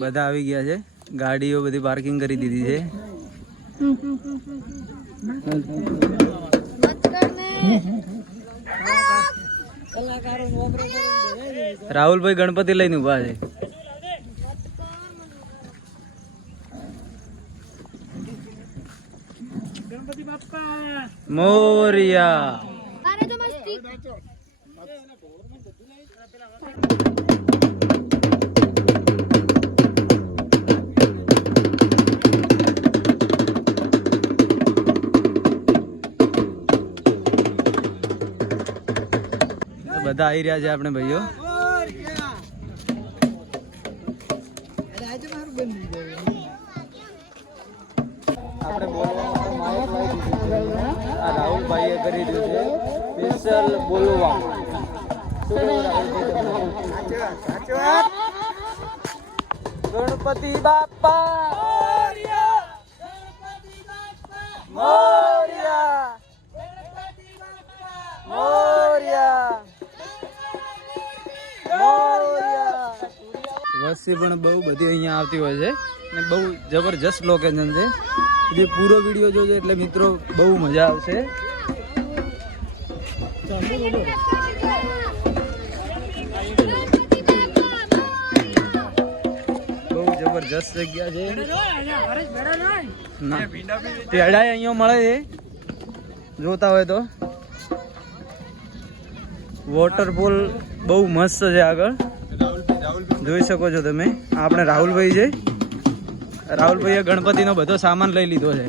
બધા આવી ગયા છે, ગાડીઓ બધી પાર્કિંગ કરી દીધી છે. રાહુલભાઈ ગણપતિ લઈને ઉભા છે. ગણપતિ બાપ્પા મોરિયા. બધા આવી રહ્યા છે આપણે ભાઈઓ. રાહુલભાઈએ કરી દીધું છે સ્પેશિયલ બોલવા. ગણપતિ બાપ્પા મોરિયા મોરિયા. વસ્તી પણ બહુ બધી અહીંયા આવતી હોય છે અને બહુ જબરજસ્ત લોકેશન છે. જે પૂરો વિડીયો જોજો એટલે મિત્રો બહુ મજા આવશે. બહુ જબરજસ્ત જગ્યા છે. પેડા અહીંયા મળે છે જોતા હોય તો. વોટરફોલ બહુ મસ્ત છે. આગળ જોઈ શકો છો તમે. આપણે રાહુલભાઈ છે. રાહુલભાઈએ ગણપતિનો બધો સામાન લઈ લીધો છે.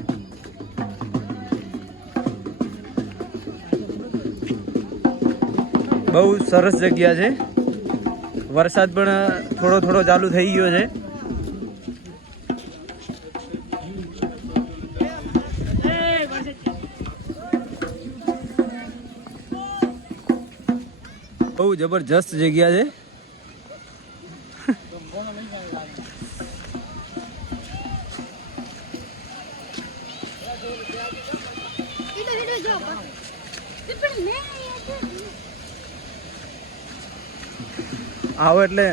બહુ સરસ જગ્યા છે. વરસાદ પણ થોડો થોડો ચાલુ થઈ ગયો છે. બહુ જબરજસ્ત જગ્યા છે. આવો એટલે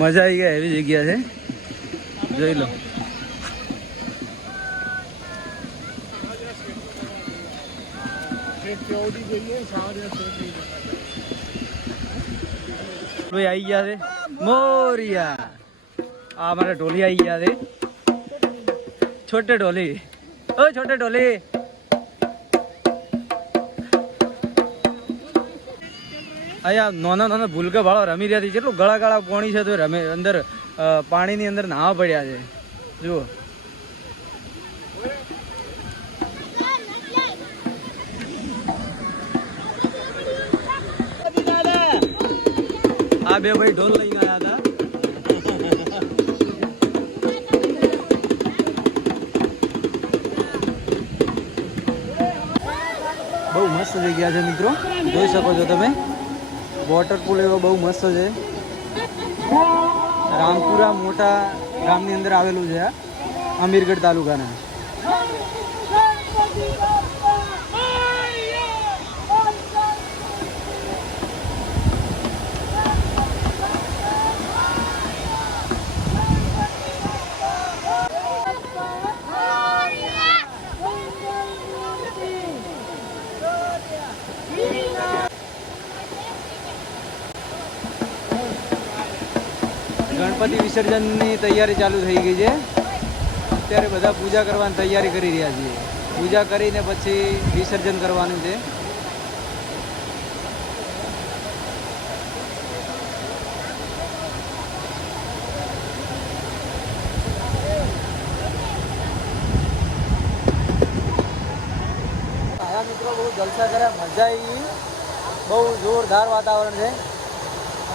મજા આવી ગયા એવી જગ્યા છે. જોઈ લો. આવી ગયા છે મોરિયા. આ અમારા ઢોલી આવી ગયા છે. છોટે ઢોલી, ઓ છોટે ઢોલી. અહીંયા નાના નાના ભૂલકા ભાળો રમી રહ્યા છે. કેટલું ગળા ગળા પાણી છે તો રમે અંદર પાણીની અંદર નાવા પડ્યા છે. જુઓ આ બે ભાઈ ઢોલ લઈને આવ્યા હતા. બહુ મસ્ત જગ્યા છે મિત્રો, જોઈ શકો છો તમે. વોટરપૂલ એવો બહુ મસ્ત છે. રામપુરા મોટા ગામની અંદર આવેલું છે. અમીરગઢ તાલુકાના. ગણપતિ વિસર્જનની તૈયારી ચાલુ થઈ ગઈ છે. અત્યારે બધા પૂજા કરવાની તૈયારી કરી રહ્યા છીએ. પૂજા કરીને પછી વિસર્જન કરવાનું છે. આયા મિત્રો બહુ જલસા કર્યા, મજા આવી. બહુ જોરદાર વાતાવરણ છે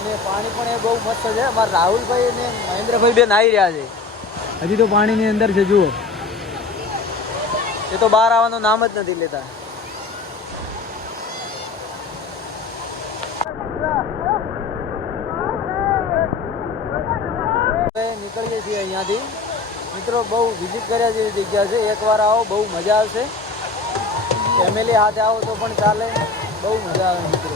અને પાણી પણ એ બહુ મસ્ત છે. અમારા રાહુલભાઈ અને મહેન્દ્રભાઈ બે નાહી રહ્યા છે. હજી તો પાણીની અંદર છે. જુઓ, એ તો બહાર આવવાનું નામ જ નથી લેતા. નીકળીએ છીએ અહીંયાથી. મિત્રો બહુ વિઝિટ કર્યા જેવી જગ્યા છે. એકવાર આવો, બહુ મજા આવશે. ફેમિલી હાથે આવો તો પણ ચાલે. બહુ મજા આવે મિત્રો.